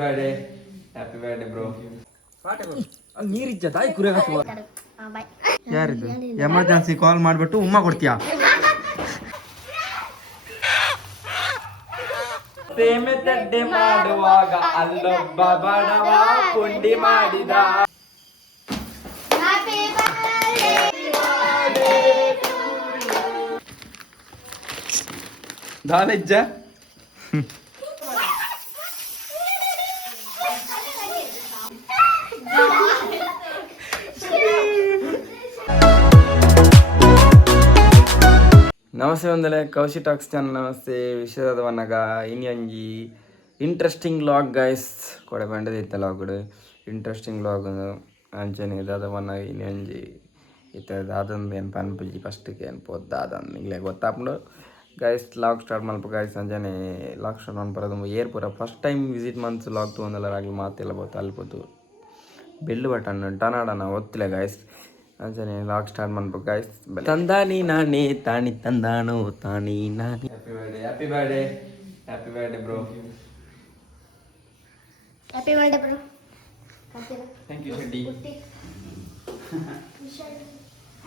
Birthday happy birthday bro. ನೀರಿಜ್ಜ ತಾಯಿ ಕುರಿ ಯಾರಿದು ಎಮರ್ಜೆನ್ಸಿ ಕಾಲ್ ಮಾಡ್ಬಿಟ್ಟು ಉಮ್ಮ ಕೊಡ್ತೀಯಾ? ಸೇಮೆ ತಡ್ಡೆ ಮಾಡುವಾಗ ಅಲ್ಲೊಬ್ಬ ಬಡವ ಪುಂಡಿ ಮಾಡಿದ. ದಾಲಿಜ್ಜ ನಮಸ್ತೆ ಒಂದಲೆ ಕೌಶಿ ಟಾಕ್ಸ್ ಚಾನಲ್. ನಮಸ್ತೆ ವಿಷಯದ ವನಗ ಇನಿ ಒಂಜಿ ಇಂಟ್ರೆಸ್ಟಿಂಗ್ ಲಾಗ್ ಗೈಸ್ ಕೊಡೆ ಬಂಡದಿತ್ತ ಲಾಗುಡು ಇಂಟ್ರೆಸ್ಟಿಂಗ್ ಲಾಗ್ ಅಂಚನೆ ದಾದ ವನಗ ಇನಿ ಒಂಜಿ ಇತ್ತ ದಾದಂದು ಏನು ಪನ್ಪುಜಿ ಫಸ್ಟ್ಗೆ ಏನು ಪೋದ್ ದಾದಂದು ನಿಗ್ಲೆ ಗೊತ್ತಾಪುಂಡು ಗೈಸ್. ಲಾಗ್ ಸ್ಟಾರ್ಟ್ ಮಲ್ಪ ಗೈಸ್ ಅಂಜನೆ ಲಾಗ್ ಸ್ಟಾರ್ಟ್ ಮನ್ಪರದು ಏರ್ ಪೂರ ಫಸ್ಟ್ ಟೈಮ್ ವಿಸಿಟ್ ಮನ್ಸು ಲಾಗ್ ತೊಗೊಂದಲ್ಲ ಆಗಲಿ ಮಾತೆಲ್ಲ ಬೋತು ಅಲ್ಪೋತು ಬೆಲ್ಲು ಬಟನ್ ಟನಾಡನ ಒತ್ತಿಲ್ಲ ಗೈಸ್ ಅಂಚನೆ ಲಾಗ್ ಸ್ಟಾರ್ಟ್ ಮಾಡ್ಬೇಕು ಗೈಸ್. ತಂದಾನಿ ನಾನೇ ತಾನಿ ತಂದಾನೋ ತಾನಿ ನಾನೇ. Happy birthday happy birthday happy birthday bro. Happy birthday bro. Thank you Shetty.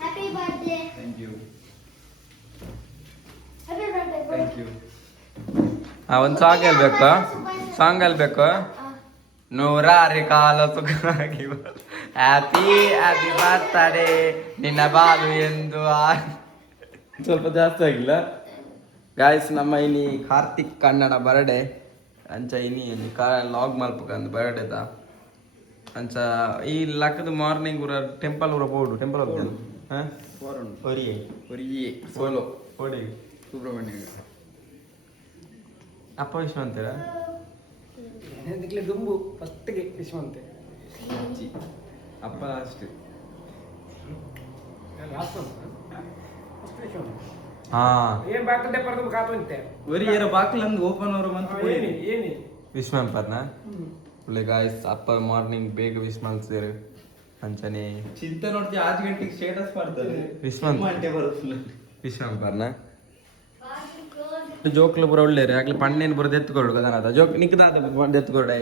Happy birthday. Thank you happy birthday bro. Thank you. ಒಂದು ಸಾಂಗ್ ಹೇಳ್ಬೇಕು, ಸಾಂಗ್ ಹೇಳ್ಬೇಕು. ನೂರಾರು ಕಾಲ ಸುಖವಾಗಿ ಹ್ಯಾಪಿ ಹ್ಯಾಪಿ ಬರ್ತಾರೆ ನಿನ್ನ ಬಾಲು ಎಂದು. ಸ್ವಲ್ಪ ಜಾಸ್ತಿ ಆಗಿಲ್ಲ ಗಾಯ್ಸ್. ನಮ್ಮ ಇನಿ ಕಾರ್ತಿಕ್ ಕನ್ನಡ ಬರ್ಡೇ ಅಂಚ ಇನಿ ಲಾಗ್ ಮಲ್ಪಕಂದು ಬರ್ಡೇದ ಅಂಚ ಈ ಲಕ್ಕದ ಮಾರ್ನಿಂಗ್ ಊರ ಟೆಂಪಲ್ ಊರ ಪೋಡು ಟೆಂಪಲ್ ಹೋಗ್ತೇನೆ. ಹಾಂ ಹೊರಿಯೇ ಹೊರಿಯೇ ಸೋಲೋ ಹೊಡಿ ಸುಬ್ರಹ್ಮಣ್ಯ ಅಪ್ಪ ವಿಶ್ವ ಅಂತೀರಾ? ದುಂಬು ಫಸ್ಟ್ಗೆ ವಿಶ್ವಂತೆ ಅಪ್ಪ ಅಷ್ಟೇ. ಹಾ ಏನ್ ಬಾಕಲ್ದೆ ಪರ್ದು ಕಾತುಂತೆ ಒರಿ ಏರೋ ಬಾಕ್ಲಂದು ಓಪನ್ ಅವರು ಮಂತ್ ಏನಿ ವಿಶ್ ಮಾಡ್ಪಾರ್ನ ಒಳ್ಳೆ ಗಾಯ್ಸ್. ಅಪ್ಪ ಮಾರ್ನಿಂಗ್ ಬೇಗ ವಿಶ್ ಮಾಡ್ತಾರೆ ಅಂಚನೆ ಚಿಂತೆ ನೋಡ್ತಿ 8 ಗಂಟೆಗೆ ಸ್ಟೇಟಸ್ ಮಾಡ್ತಾರೆ ವಿಶ್ ವಿಶ್ ಮಾಡ್ಪಾರ್ನ ಜೋಕ್ಲು ಪೂರ ಒಳ್ಳೆಯರು ಆಗ್ಲಿ ಪಣ್ಣೇನು ಬರೋದು ಎತ್ಕೊಡು ಕದನದ ಜೋಕ್ ನಿಕ್ಕದಾದ ಎತ್ಕೊಡೆ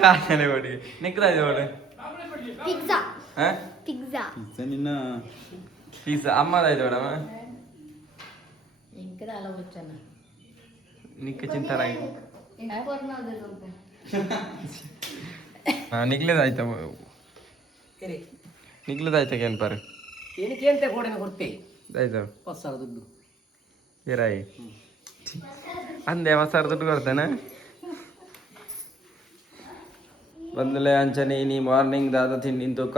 ಕಾನೆ ಬಡಿ ನಿಕ್ಕದಾದ ಬಡಿ ಪಿಜ್ಜಾ ಹಾಂ ಪಿಜ್ಜಾ ಪಿಜ್ಜಾ ನಿನ್ನ ಪಿಜ್ಜಾ ಅಮ್ಮದಾಯ್ತು ಮೇಡಮ್ ನಿಕ್ಕ ಚಿಂತರಾಗಿ ನಿಗ್ಲೇದಾಯ್ತ ನಿಗ್ಲದಾಯ್ತ ಏನ್ ಪಾರು ಏನಕ್ಕೆ ಅಂತ ಕೊಡೇನ ಕೊಡ್ತೆ ಆಯ್ತು 10,000 ದುಡ್ಡು ಏರಾಯಿ ಅಂದೆ 10,000 ದುಡ್ಡು ಕೊಡ್ತೇನೆ ಬಂದಲೆ ಅಂಚನೆ ಇನಿ ಮಾರ್ನಿಂಗ್ ದಾದ ತಿಂಡಿ ತೂಕ.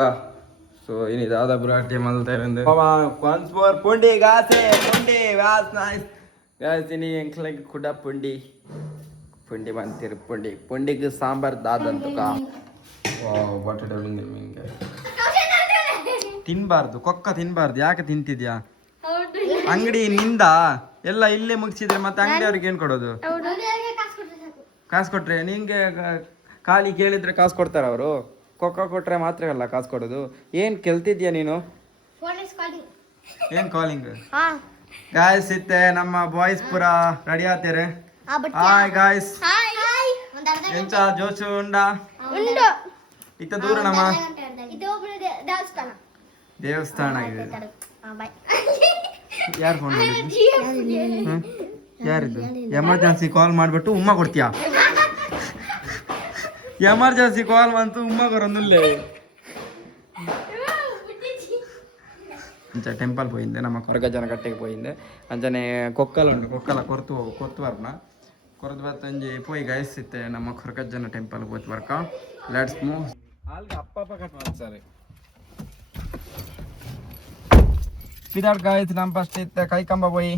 ಸೊ ಇನಿ ದಾದ ಬುರಾಟೆ ಮಲ್ತಾರೆ ಒನ್ಸ್ ಮೋರ್ ಪುಂಡಿ ಗಾಸೆ ಪುಂಡಿ ವಾಸ್ ನೈಸ್ ಗಾಯ್ಸ್. ಇನಿ ಎಂಕ್ಲೆಗ್ ಕುಡ ಪುಂಡಿ ಪುಂಡಿ ಬಂತೀರಿ ಪುಂಡಿ ಪುಂಡಿಗೆ ಸಾಂಬಾರ್ ದಾದಂತುಕ. ವಾವ್ ವಾಟ್ ಎ ಮೀನ್ ತಿನ್ಬಾರ್ದು ಕೊಕ್ಕ ತಿನ್ಬಾರ್ದು. ಯಾಕೆ ತಿಂತಿದ್ಯಾ? ಅಂಗಡಿ ನಿಂದ ಎಲ್ಲ ಇಲ್ಲೇ ಮುಗಿಸಿದ್ರೆ ಮತ್ತೆ ಅಂಗಡಿಯವ್ರಿಗೆ ಏನ್ ಕೊಡೋದು? ಕಾಸು ಕೊಟ್ರೆ ನಿಂಗೆ ಖಾಲಿ ಕೇಳಿದ್ರೆ ಕಾಸು ಕೊಡ್ತಾರ ಅವರು? ಕೊಕ್ಕ ಕೊಟ್ರೆ ಮಾತ್ರ ಅಲ್ಲ ಕಾಸು ಕೊಡೋದು. ಏನ್ ಕೆಲ್ತಿದ್ಯಾ ನೀನು? ಏನ್ ಕಾಲಿಂಗ್ ಗಾಯ್ಸ್? ಇತ್ತೆ ನಮ್ಮ ಬಾಯ್ಸ್ ಪೂರ ರೆಡಿ ಆಗ್ತಾರೆ. Hi guys. ಎಂಚ ಜೋಶು ಉಂಡಾ? ಇತ್ತ ದೂರ ನಮ್ಮ ದೇವಸ್ಥಾನ ಆಗಿದೆ. ಯಾರು ಫೋನ್ ಮಾಡಿದ್ದು? ಯಾರಿದು ಎಮರ್ಜೆನ್ಸಿ ಕಾಲ್ ಮಾಡ್ಬಿಟ್ಟು ಉಮ್ಮ ಕೊಡ್ತೀಯಾ? ಎಮರ್ಜೆನ್ಸಿ ಕಾಲ್ ಬಂತು ಉಮ್ಮ ಕೊರೊಂದುಲ್ಲೆ ಅಂಚ ಟೆಂಪಲ್ ಪೋಯಿಂದೆ ನಮ್ಮ ಕೊರಗಜ್ಜನ ಕಟ್ಟೆಗೆ ಪೋಯಿಂದೆ ಅಂಚನೆ ಕೊಕ್ಕಲ ಉಂಟು ಕೊಕ್ಕಲ ಕೊರ್ತು ಬರ್ನ ಕೊರದು ಬತ್ತಂಜಿ ಪೋಯಿ ಗಾಯಿಸಿತ್ತೆ ನಮ್ಮ ಕೊರಗಜ್ಜನ ಟೆಂಪಲ್ ಹೋಯ್ತು ಬರ್ಕ. Let's move. ಆಲ್ಗೆ ಅಪ್ಪ ಕಟ್ ಮಾಡ್ತಾರೆ ವಿದೌಟ್ ಗಾಯ್ಸ್. ನಮ್ಮ ಫಸ್ಟ್ ಇತ್ತೆ ಕೈಕಂಬ ಪೋಯಿ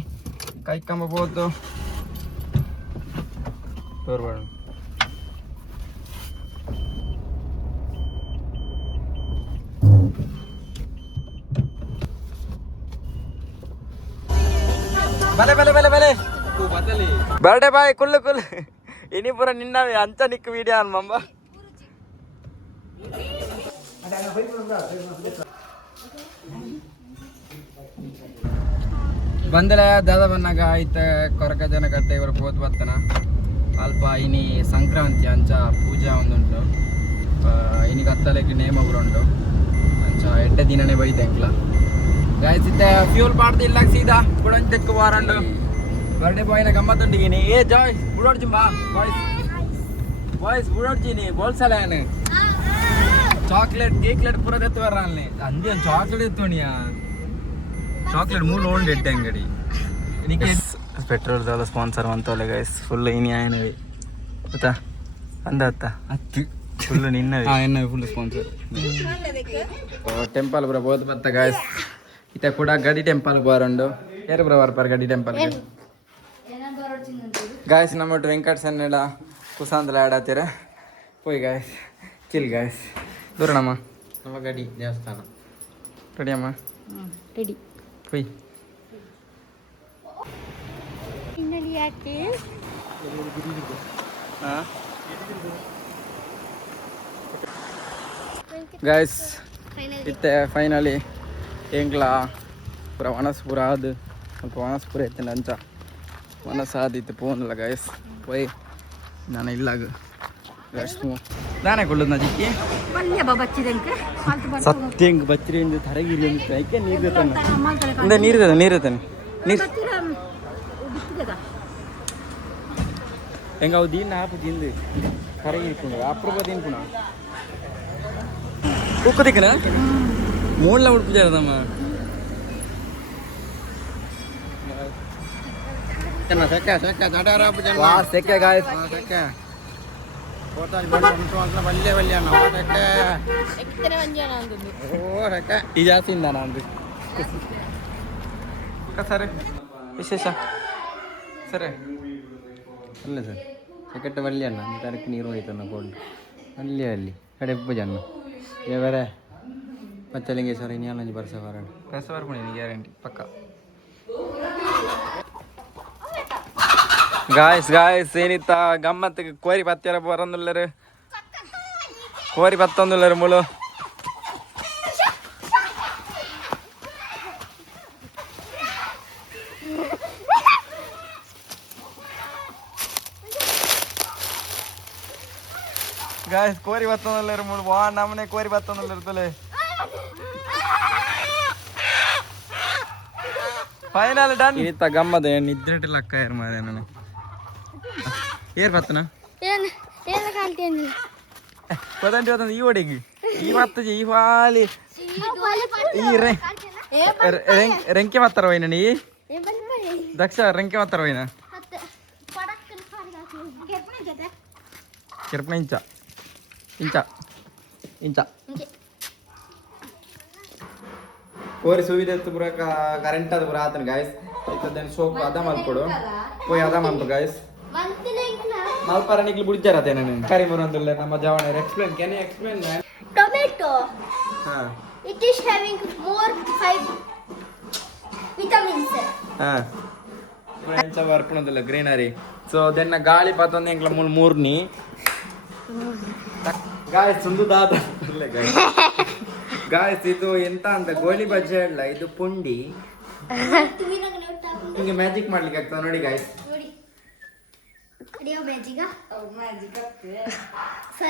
ಕೈಕಂಬ ಹೋದ್ದು ತೋರ್ಬಾರ್ದು. ಬಲೆ ಬಲೆ ಬಲೆ ಬಲೆ ಬರ್ಡೇ ಬಾಯ್ ಕುಲ್ಲು ಕುಲ್ಲು ಇನಿ ಪೂರ ನಿನ್ನವೇ ಅಂಚ ನಿಕ್ಕು ವಿಡಿಯೋ ಅನ್ಮಂಬ ಬಂದಲೆ ದಾದ ಬನ್ನಾಗ ಐತ ಕೊರಕ ಜನ ಕತ್ತೆ ಇವರು ಪೋತ್ ಬತ್ತನ ಅಲ್ಪ ಇನಿ ಸಂಕ್ರಾಂತಿ ಅಂಚ ಪೂಜಾ ಒಂದುಂಟು ಇನಿಗೆ ಹತ್ತಲೆಗೆ ನೇಮ ಉಂಟು ಅಂಚ ಎಡ್ಡೆ ದಿನನೇ ಬೈತೆಂಕ್ಲ ಗಾಯ್ಸ್ ಇತ್ತೆ ಫ್ಯೂಲ್ ಪಾಡ್ದಿಲ್ಲ ಸೀದಾ ಬುಡಂಚಕ್ಕೆ ವಾರಂಡು ಬರ್ಡೇ ಬಾಯ್ನ ಗಮ್ಮತ್ತುಂಡಿಗಿನಿ ಏ ಜಾಯ್ ಬುಡೋಡ್ಜಿ ಬಾ ಬಾಯ್ಸ್ ಬಾಯ್ಸ್ ಬುಡೋಡ್ಜಿನಿ ಬೋಲ್ಸಲೇನು చాక్లెట్ కేక్లెట్ పూర తెత్తువరాలని అంది చాక్లెట్ ఎత్తునియా చాక్లెట్ మూడు ఓన్ పెట్టాం గడి నీకు పెట్రోల్ చాలా స్పాన్సర్ అంతోలే గైస్ ఫుల్ ఇని ఆయనవి అత్త అంద అత్త అత్తి ఫుల్ నిన్నది ఆయన ఫుల్ స్పాన్సర్ ಟೆಂಪಲ್ ಬ್ರ ಬೋದ್ ಬತ್ತ ಗೈಸ್ ಇತ ಕೂಡ ಗಡಿ ಟೆಂಪಲ್ ಬಾರಂಡು ಯಾರು ಬ್ರ ಬರ್ಪಾರ ಗಡಿ ಟೆಂಪಲ್ ಗಾಯ್ಸ್ ನಮ್ಮಟ್ಟು ವೆಂಕಟ ಸನ್ನೆಡ ಕುಸಾಂದಲ ಆಡತ್ತೀರ ಪೋಯ್ ಗಾಯ್ಸ್ ಚಿಲ್ ಗಾಯ್ಸ್ ದೂರಣಮ್ಮ ನಮ್ಮ ಗಡಿ ದೇವಸ್ಥಾನ ರೆಡಿ ಅಮ್ಮ ರೆಡಿ ಪೋಯ್ ಇನ್ನಲ್ಲಿ ಯಾಕೆ ಗಾಯ್ಸ್ ಇತ್ತೆ ಫೈನಲಿ ಎಂಗ್ಲ ಪೂರ ವನಸ್ಪುರ ಅದು ಸ್ವಲ್ಪ ವನಸ್ಪುರ ಎತ್ತಿನ ಅಂಚ ಮನಸ್ಸು ಆದಿತ್ತು ಪೋನಲ್ಲ ಗಾಯ್ಸ್ ಪೋಯ್ ನಾನು ಇಲ್ಲಾಗ ನಾನೇ ಕೊಳ್ಳೋದು ನಾ ಚಿಕ್ಕಿ ಸತ್ಯ ಹೆಂಗೆ ಬಚ್ಚಿರಿ ಎಂದು ತರಗಿರಿ ಎಂದು ಐಕೆ ನೀರು ತಾನೆ ನೀರು ತಾನೆ ನೀರು ಹೆಂಗೆ ಅವು ದೀನ ಹಾಪು ತಿಂದು ಕರಗಿರ್ಕೊಂಡು ಅಪ್ರೂಪ ತಿನ್ಪುಣ ಉಕ್ಕು ದಿಕ್ಕನ ಮೂಡ್ಲ ಉಡುಪಿದಾರದಮ್ಮ ಸೆಕೆ ಗಾಯ್ಸ್ ಸೆಕೆ ಈ ಜಾಸ್ತಿಯಿಂದ ನಾನು ಸರಿ ವಿಶೇಷ ಸರಿ ಅಲ್ಲ ಸರ್ ಸೆಕೆಟ್ ಬಲ್ಲಿ ಅಣ್ಣ ತರಕ್ಕೆ ನೀರು ಹೋಯ್ತಣ್ಣ ಗೋಲ್ಡ್ ಅಲ್ಲಿ ಕಡೆ ಜನ ಬೇರೆ ಪಚ್ಚಲಿಂಗೇಶ್ವರ ಇನ್ನೇನು ಬರ್ಸ ಬರ್ಬಿಡಿ ಗ್ಯಾರಂಟಿ ಪಕ್ಕ ಗಾಯ್ಸ್ ಏನಿತ್ತ ಗಮ್ಮತ್ತಿಗೆ ಕೋರಿ ಪತ್ತರ ಬರಂದುಲ್ಲರು ಕೋರಿ ಪತ್ತೊಂದುಲ್ಲರು ಮುಳು ಗಾಯ್ಸ್ ಕೋರಿ ಪತ್ತೊಂದುಲ್ಲರು ಮುಳು ವಾ ನಮ್ಮನೆ ಕೋರಿ ಪತ್ತೊಂದುಲ್ಲರ್ತಲೆ ಫೈನಲ್ ಡನ್ ಇತ್ತ ಗಮ್ಮದ ನಿದ್ರೆಟಿಲ್ಲ ಅಕ್ಕ ಯಾರು ಮಾರ ನಾನು ಏರ್ ಬತ್ತನ ಏನು ಕಾಣ್ತೀನಿ ಪದಂಟಿ ಈ ಒಡೆಗಿ ಈ ಮತ್ತ ಈ ಹಾಲಿ ಈ ರೆಂಕೆ ಮಾತಾರ ವೈನ ನೀ ದಕ್ಷ ರೆಂಕೆ ಮಾತಾರ ವೈನ ಕೆರ್ಪಣ ಇಂಚ ಕೋರಿ ಸುವಿಧೆ ಪೂರ ಕರೆಂಟ್ ಅದು ಪೂರ ಆತನ ಗಾಯ್ಸ್ ಇತ್ತದೇನು ಸೋಪ್ ಅದ ಮಲ್ಕೊಡು ಪೋಯ್ ಅದ ಮಲ್ಪ ಗಾಯ್ಸ್ ಮಲ್ಪಾರ ನಿಗ್ಲಿ ಬಿಡ್ತಾರತ್ತೆ ನಾನು ಕರಿ ಬರೋದಿಲ್ಲ ನಮ್ಮ ಜವಾನ explain can you explain tomato ಹಾ it is having more 5 vitamins ಎಂಚ ಬರ್ಪಣದಿಲ್ಲ ಗ್ರೀನರಿ ಸೊ ದೆನ್ನ ಗಾಳಿ ಪತ್ತೊಂದು ಎಂಕ್ಲ ಮೂರ್ನಿ ಗಾಯ್ಸ್ ಸುಂದು ದಾದ ಗಾಯ್ಸ್ ಇದು ಎಂತ ಅಂತ ಗೋಲಿ ಬಜ್ಜಿ ಅಲ್ಲ ಇದು ಪುಂಡಿ ಹಿಂಗೆ ಮ್ಯಾಜಿಕ್ ಮಾಡ್ಲಿಕ್ಕೆ ಆಗ್ತದೆ ನೋಡಿ ಗಾಯ್ಸ್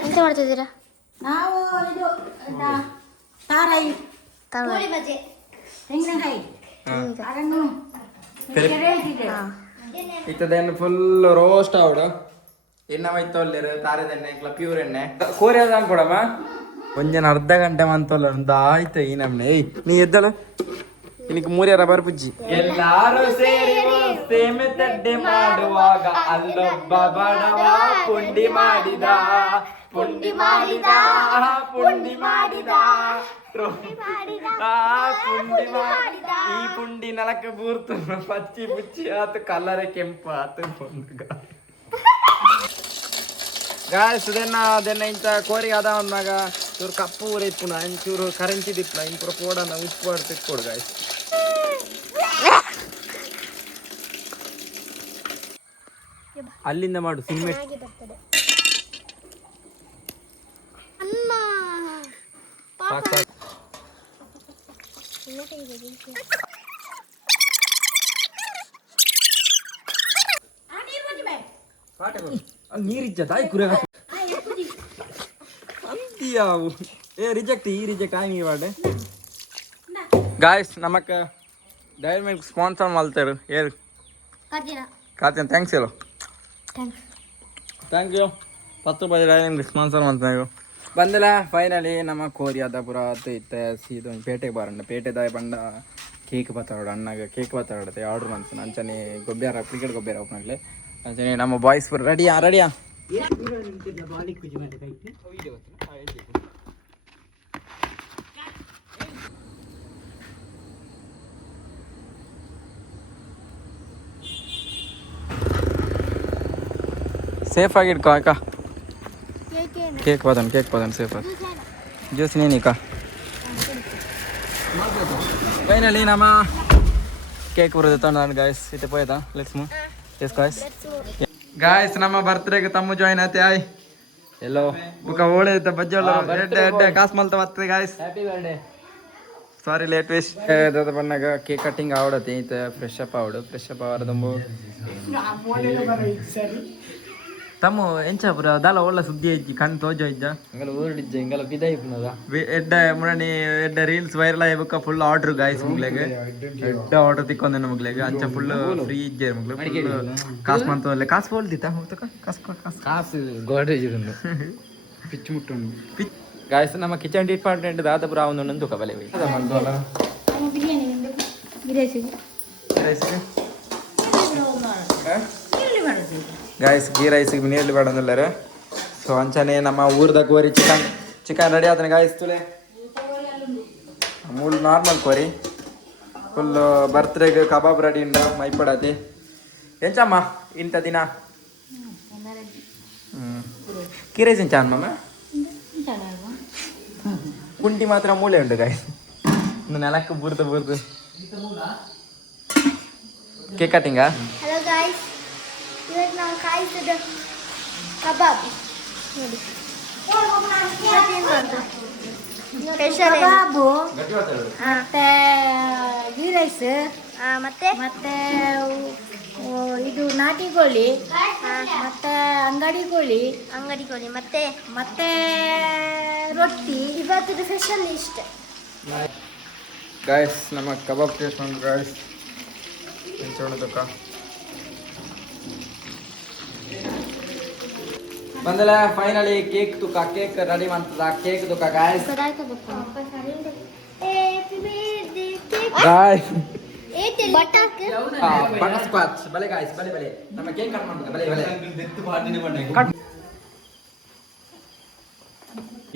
ಎಂತ ಮಾಡ್ತಿದ್ದೀರಾ ನಾವು ಇದು ತಾರಾಯಿ ಗೋಳಿ ಬಜೆ ತೆಂಗಿನಕಾಯಿ ಅದನ್ನು ಇತ್ತದೇನು ಫುಲ್ ರೋಸ್ಟ್ ಆವಡ ಎಣ್ಣೆ ಮೈತೊಲ್ಲೇರು ತಾರದೆಣ್ಣೆ ಇಂಕ್ಲ ಪ್ಯೂರ್ ಎಣ್ಣೆ ಕೋರಿ ಅದ ಅನ್ಕೊಡಮ್ಮ ಒಂಜನ ಅರ್ಧ ಗಂಟೆ ಮಂತೊಲ್ಲ ಆಯ್ತು ಈ ನಮ್ನೆ ಏಯ್ ನೀ ಎದ್ದಳು ನಿನಗೆ ಮೂರ್ಯಾರ ಬರ್ಪುಜ್ಜಿ ಎಲ್ಲಾರು ಸೇರಿ ಸೇಮೆ ತಡ್ಡೆ ಮಾಡುವಾಗ ಅಲ್ಲೊಬ್ಬ ಬಡವ ಪುಂಡಿ ಮಾಡಿದ ಈ ಪುಂಡಿ ನಲಕ ಬೂರ್ತು ಪಚ್ಚಿ ಪುಚ್ಚಿ ಆತು ಕಲ್ಲರೆ ಕೆಂಪು ಆತು ಗಾಯ್ಸ್ ಅದನ್ನ ಇಂಥ ಕೋರಿಗೆ ಅದ ಅಂದಾಗ ಚೂರು ಕಪ್ಪು ಊರೈಪುಣ ಚೂರು ಕರೆಂಚಿ ದಿಪ್ಪಣ ಇಂಪುರ ಪೋಡನ ಉಪ್ಪು ಹೊಡ್ ತಿಕ್ಕೊಡು ಗಾಯ್ಸ್ ಅಲ್ಲಿಂದ ಮಾಡು ಸಿಮೆಂಟ್ ಸಾಕು ಸಾಕು ನೀರಿಜ್ಜ ತಾಯಿ ಕುರ ಅಂತೀಯಾವು ಏ ರಿಜೆಕ್ಟ್ ಈ ರಿಜೆಕ್ಟ್ ಆಗಿ ವಾಡೆ ಗಾಯ್ಸ್ ನಮಕ್ ಡೈರಿ ಮಿಲ್ಕ್ ಸ್ಪಾನ್ಸರ್ ಮಾಡ್ತಾರೆ ಏರು ಕಾತಿನ ಥ್ಯಾಂಕ್ಸ್ ಹೇಳು ಥ್ಯಾಂಕ್ ಯು 10 ರೂಪಾಯಿ ಡೈರಿ ಮಿಲ್ಕ್ ಸ್ಪಾನ್ಸರ್ ಮಾಡ್ತಾರೆ ಬಂದಿಲ್ಲ ಫೈನಲಿ ನಮ್ಮ ಕೋರಿಯಾದ ಪುರ ಇತ್ತೆ ಸೀದಾ ಪೇಟೆಗೆ ಬಾರಂಡ ಪೇಟೆದ ಬಂಡ ಕೇಕ್ ಬತ್ತಾಡ ಅಣ್ಣಗೆ ಕೇಕ್ ಬತ್ತಾಡತ್ತೆ ಆರ್ಡ್ರ್ ಮಾಡ್ತಾನೆ ಅಂಚನೆ ಗೊಬ್ಬರ ಕ್ರಿಕೆಟ್ ಗೊಬ್ಬರ ಹೋಗ್ನಾಗ್ಲೆ ಅಂಚನೆ ನಮ್ಮ ಬಾಯ್ಸ್ ಪುರ ರೆಡಿಯಾ ಸೇಫ್ ಆಗಿ ಇಟ್ಕೋ ಅಕ್ಕ ಕೇಕ್ ಬದನ್ ಸೇಫ್ ಆಗಿ ಜ್ಯೂಸ್ ನೀನಿಕ ಫೈನಲಿ ನಮ್ಮ ಕೇಕ್ ಬರೋದು ತಂದು ಗಾಯ್ಸ್ ಇತ್ತೆ ಪೋಯ್ತಾ ಲೆಟ್ಸ್ ಮೂವ್ ಎಸ್ ಗಾಯ್ಸ್ ನಮ್ಮ ಬರ್ತ್ಡೇಗೆ ತಮ್ಮ ಜಾಯಿನ್ ಆಯ್ತು ಆಯ್ ಎಲ್ಲೋ ಬುಕ್ಕ ಓಳಿದ ಬಜ್ಜೋಳ ಎಡ್ಡೆ ಕಾಸು ಮಲ್ತ ಬರ್ತದೆ ಗಾಯ್ಸ್ ಹ್ಯಾಪಿ ಬರ್ಡೇ ಸಾರಿ ಲೇಟ್ ವೇಸ್ ದಾದ ಬಣ್ಣಗ ಕೇಕ್ ಕಟ್ಟಿಂಗ್ ಆವಡತ್ತೆ ಈತ ಫ್ರೆಶ್ ಅಪ್ ಆವಡದಂಬು ತಮ್ಮ ಎಂಚ ಪುರ ದಾಲ ಒಳ್ಳೆ ಸುದ್ದಿ ಐತಿ ಕಣ್ ತೋಜೋ ಇಜ್ಜ ಇಂಗಲ ಊರಿಡಿಜ್ಜ ಇಂಗಲ ಬಿದೈ ಪುನದ ಎಡ್ಡ ಮುರಣಿ ಎಡ್ಡ ರೀಲ್ಸ್ ವೈರಲ್ ಆಯ್ಬಕ್ಕ ಫುಲ್ ಆರ್ಡರ್ ಗಾಯ್ಸ್ ಮುಗ್ಲೆಗೆ ಎಡ್ಡ ಆರ್ಡರ್ ತಿಕ್ಕೊಂದೆ ನಮಗ್ಲೆಗೆ ಅಂಚ ಫುಲ್ ಫ್ರೀ ಇಜ್ಜೆ ಮುಗ್ಲೆ ಕಾಸು ಮಂತೋಲೆ ಕಾಸು ಬೋಲ್ದಿತ್ತ ಹೋಗ್ತಕ ಕಾಸು ಗೋಡ್ರೇಜ್ ಇರುಂದು ಪಿಚ್ ಮುಟ್ಟುಂಡು ಗಾಯ್ಸ್ ನಮ್ಮ ಕಿಚನ್ ಡಿಪಾರ್ಟ್ಮೆಂಟ್ ದಾದಪುರ ಒಂದು ನಂದು ಕಬಲೆ ಮಂತೋಲ ಗಾಯ್ಸ್ ಗೀ ರೈಸಿಗೆ ನೀರ್ಲಿ ಬೇಡಂದಿಲ್ಲಾರೆ ಸೊ ಅಂಚನೆ ನಮ್ಮ ಊರ್ದ ಕೋರಿ ಚಿಕನ್ ರೆಡಿ ಆತನೆ ಗಾಯ್ಸ್ ತುಲೆ ಮೂಲ್ ನಾರ್ಮಲ್ ಕೋರಿ ಫುಲ್ ಬರ್ತ್ಡೇಗೆ ಕಬಾಬ್ ರೆಡಿ ಉಂಡ ಮೈಪಡತಿ ಎಂಚಮ್ಮ ಇಂಥ ದಿನ ಗೀ ರೈಸ್ ಎಂಚ ಅಮ್ಮ ಕುಂಟಿ ಮಾತ್ರ ಮೂಲೆ ಉಂಟು ಗಾಯ್ಸ್ ಒಂದು ನೆಲಕ್ಕೆ ಬುರ್ದು ಕೇಕ್ ಕಟ್ಟಿಂಗಾ ಹಲೋ ಗಾಯ್ಸ್ ಇವತ್ತು ನಾವು ಕಾಯಿಸಿದ ಕಬಾಬ್ ನೋಡಿ ಸ್ಪೆಷಲ್ ಕಬಾಬು ಮತ್ತೆ ಗೀ ರೈಸ್ ಮತ್ತೆ ಮತ್ತೆ ಇದು ನಾಟಿ ಕೋಳಿ ಮತ್ತೆ ಅಂಗಡಿ ಕೋಳಿ ಮತ್ತೆ ಮತ್ತೆ ರೊಟ್ಟಿ ಇವತ್ತು ಸ್ಪೆಷಲ್ ಇಷ್ಟ ಗಾಯ್ಸ್ ನಮ್ಮ ಕಬಾಬ್ ಟೇಸ್ಟ್ ಮಾಡಿ ಗಾಯ್ಸ್ ಎಂಚೋಣದಕ್ಕ ಬಂದಲ್ಲ ಫೈನಲಿ ಕೇಕ್ ರೆಡಿ ಮಾಡ್ತದ ಕೇಕ್ ತುಕ ಗಾಯ್ಸ್ ಗಾಯ್ಸ್ ಬಟರ್ ಸ್ಕಾಚ್ ಬಲೆ ಗಾಯ್ಸ್ ಬಲೆ ನಮ್ಮ ಕೇಕ್ ಕಟ್ ಮಾಡ್ತದ ಬಲೆ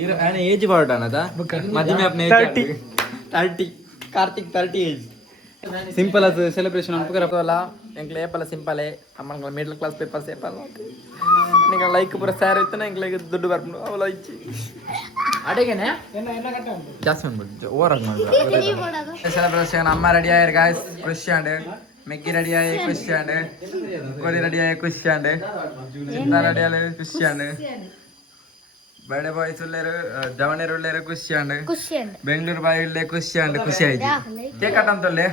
ಇರ ಆನೆ ಏಜ್ ಬಾರ್ಡ್ ಅನ್ನದ ಮದಿಮೆ ಅಪ್ನೆ 30 ಕಾರ್ತಿಕ್ 30 ಏಜ್ ಸಿಂಪಲ್ ಅದು ಸೆಲೆಬ್ರೇಷನ್ ಅನ್ಪಕರಲ್ಲ ಎಂಕ್ಲೆ ಏಪಲ್ಲ ಸಿಂಪಲ್ ಅಮ್ಮಂಗಳ ಮಿಡಲ್ ಕ್ಲಾಸ್ ಪೇಪರ್ ಸೇಪಲ್ നിങ്ങൾ ലൈക്ക് പൂര സാര ഇത്തന എങ്കിലേക്ക് ದುಡ್ಡು ಬರ್ಕೊಂಡು ಅವಲ ಇಚ್ಚಿ ಅಡೆಗೆನೆ ಜಾಸ್ತಿ ಬಂದ್ಬಿಟ್ಟು ಓವರಾಗಿ ಮಾಡಿದ್ರು ಸೆಲೆಬ್ರೇಷನ್ ಅಮ್ಮ ರೆಡಿ ಆಯ್ರು ಗಾಯ್ಸ್ ಖುಷಿ ಆಂಡ್ ಮೆಕ್ಕಿ ರೆಡಿ ಆಗಿ ಖುಷಿ ಆಂಡ್ ಕೊರಿ ರೆಡಿ ಆಗಿ ಖುಷಿ ಆಂಡ್ ಚಿಂತ ರೆಡಿ ಆಗಿ ಖುಷಿ ಆಂಡ್ ಬಡೆ ಬಾಯ್ಸ್ ಉಳ್ಳೇರು ಜವಣೇರು ಉಳ್ಳೇರು ಖುಷಿ ಆಂಡ್ ಬೆಂಗಳೂರು ಬಾಯಿ ಉಳ್ಳೆ ಖುಷಿ ಆಂಡ್ ಖುಷಿ ಆಯ್ತು ಕೇಕ್ ಕಟ್ ಅಂತಲ್ಲೇ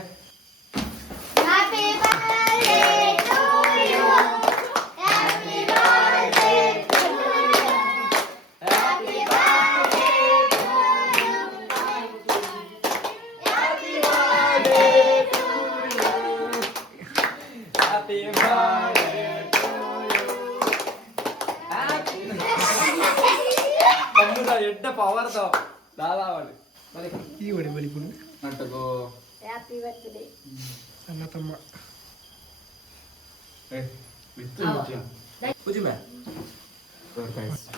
ಎಡ್ಡ ಪವರ್ ದಾದಾ ಈ ಹೊಡಿ ಬಲಿಪುನು ಅಂಟಗೋ ಹ್ಯಾಪಿ ಬರ್ತ್ಡೇ ಅಣ್ಣ ತಮ್ಮ ಪೂಜೆ ಮೇ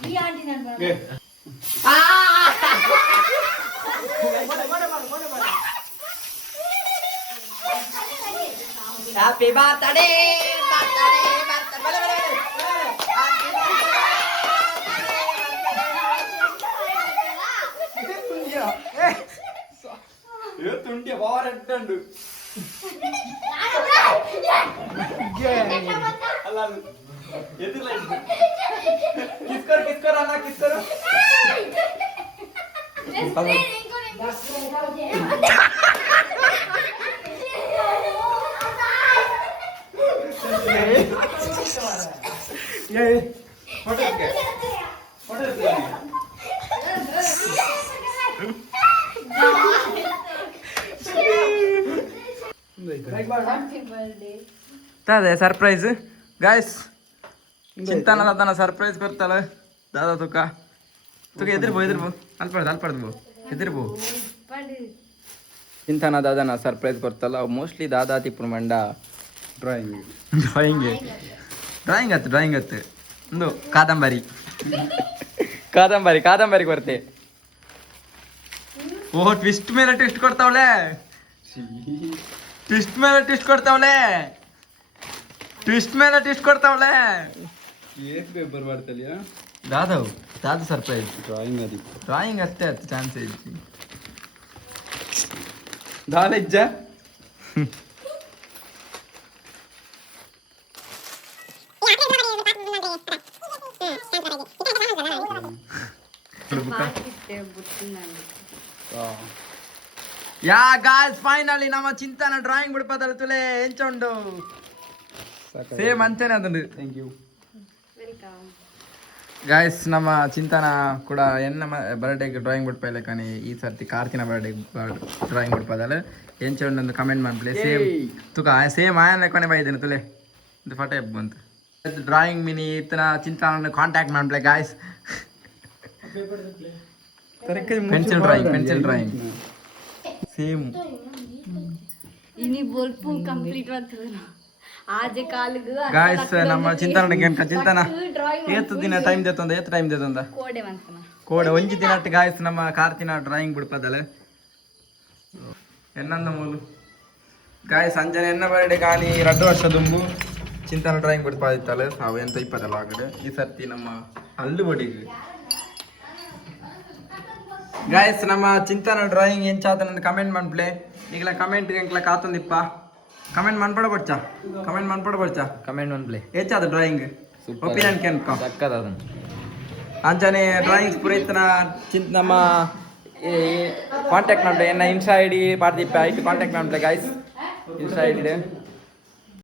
ಈ ಆಂಟಿ ನಾನು ಹ್ಯಾಪಿ ಬರ್ತ್ಡೇ ತುಂಡಿಯ ಪವರ್ ಎಡ್ಡುಂಡು ಅಲ್ಲ ಎದುರ್ಲ ಕಿಸ್ಕರ್ ಅಣ್ಣ ಕಿಸ್ಕರು ಅದೇ ಸರ್ಪ್ರೈಸ್ ಗಾಯ್ಸ್ ಚಿಂತಾನ दादा ಸರ್ಪ್ರೈಸ್ करताल दादा तुका ಎದುರು ಅಲ್ಪಡ್ದು ಎದುರು ಚಿಂತಾನ दादा ಸರ್ಪ್ರೈಸ್ करताल मोस्टली दादा तिప్పుడు ಮಂಡ ಡ್ರಾಯಿಂಗ್ ಆಯ್ತು ಒಂದು ಕಾದಂಬರಿ ಕೊಡ್ತೆ ಓ ಟ್ವಿಸ್ಟ್ ಮೇಲೆ ಟ್ವಿಸ್ಟ್ ಕೊಡ್ತಾವಳೆ ಪೇಪರ್ ಮಾಡ್ತಲಿಯಾ दादा ಸರ್ಪ್ರೈಸ್ ಡ್ರಾಯಿಂಗ್ ಅಷ್ಟೇ ಚಾನ್ಸ್ ಐತಿ ದಾಲೆಜ್ಜ ಯಾ ಗಾಯ್ಸ್ ಫೈನಲಿ ನಮ್ಮ ಚಿಂತನ ಡ್ರಾಯಿಂಗ್ ಬಿಡ್ಪದಲ್ಲ ತುಲೆ ಎಂಚುಂಡು ಸೇಮ್ ಅಂಚನೆ ಅದೊಂದು ಥ್ಯಾಂಕ್ ಯು ಗಾಯ್ಸ್ ನಮ್ಮ ಚಿಂತನ ಕೂಡ ಎನ್ನ ಬರ್ಡೇಗೆ ಡ್ರಾಯಿಂಗ್ ಬಿಡ್ಪಲ್ಲ ಕಾನಿ ಈ ಸರ್ತಿ ಕಾರ್ತಿನ ಬರ್ಡೇ ಡ್ರಾಯಿಂಗ್ ಬಿಡ್ಪದಲ್ಲ ಎಂಚುಂಡು ಒಂದು ಕಮೆಂಟ್ ಮಾಡ್ಬಿಲೆ ಸೇಮ್ ತುಕ ಸೇಮ್ ಆಯನ ಕೊನೆ ಬೈದೇನೆ ತುಲೆ ಇದು ಫೋಟೋ ಎಬ್ಬ ಅಂತ ಡ್ರಾಯಿಂಗ್ ಮಿನಿ ಇತ್ತನ ಚಿಂತನ ಕಾಂಟ್ಯಾಕ್ಟ್ ಮಾಡ್ಬಿಲೆ ಗಾಯ್ಸ್ ಪೆನ್ಸಿಲ್ ಡ್ರಾಯಿಂಗ್ ಸೇಮ್ ಇನಿ ಬೋಲ್ಪು ಕಂಪ್ಲೀಟ್ ಆಗ್ತದೆ ಆಜೆ ಕಾಲಿಗೆ ಗಾಯ್ಸ್ ನಮ್ಮ ಚಿಂತನ ಏತು ದಿನ ಟೈಮ್ ದೇತೊಂದ ಕೋಡೆ ಮನ್ಸನ ಕೋಡೆ ಒಂಜಿ ದಿನ ಗಾಯ್ಸ್ ನಮ್ಮ ಕಾರ್ತಿನ ಡ್ರಾಯಿಂಗ್ ಬಿಡ್ಪದಲ್ಲ ಎನ್ನಂದ ಮೂಲು ಗಾಯ್ಸ್ ಅಂಜನೆ ಎನ್ನ ಬರ್ಡೆ ಗಾನಿ 2 ವರ್ಷ ದುಂಬು ಚಿಂತನ ಡ್ರಾಯಿಂಗ್ ಬಿಡ್ಪದಿತ್ತಲ್ಲ ಅವು ಎಂತ ಇಪ್ಪತ್ತಲ್ಲ ಆಗಡೆ ಈ ಸರ್ತಿ ನಮ್ಮ ಹಲ್ಲು ಬಡಿಗೆ ಗಾಯ್ಸ್ ನಮ್ಮ ಚಿಂತನ ಡ್ರಾಯಿಂಗ್ ಎಂಚಾದ ನನ್ನ ಕಮೆಂಟ್ ಮಾಡ್ಬಿಳೆ ಈಗಲ ಕಮೆಂಟ್ ಎಂಕ್ಲ ಕಾತೊಂದಿಪ್ಪ ಕಮೆಂಟ್ ಮಾಡ್ಬಿಡ್ಚ ಕಮೆಂಟ್ ಮಾಡ್ಬಿಳೆ ಹೆಚ್ಚಾದ ಡ್ರಾಯಿಂಗ್ ಒಪಿನಿಯನ್ ಕೆನ್ಕ ಅಂಚನೆ ಡ್ರಾಯಿಂಗ್ಸ್ ಪೂರೈತನ ನಮ್ಮ ಕಾಂಟ್ಯಾಕ್ಟ್ ಮಾಡ್ಬಿಳೆ ಎನ್ನ ಇನ್ಸ್ಟಾ ಐ ಡಿ ಪಾಡ್ದಿಪ್ಪ ಐಟು ಕಾಂಟ್ಯಾಕ್ಟ್ ಮಾಡ್ಬಿಳೆ ಗಾಯ್ಸ್ ಇನ್ಸ್ಟಾ ಐ ಡಿ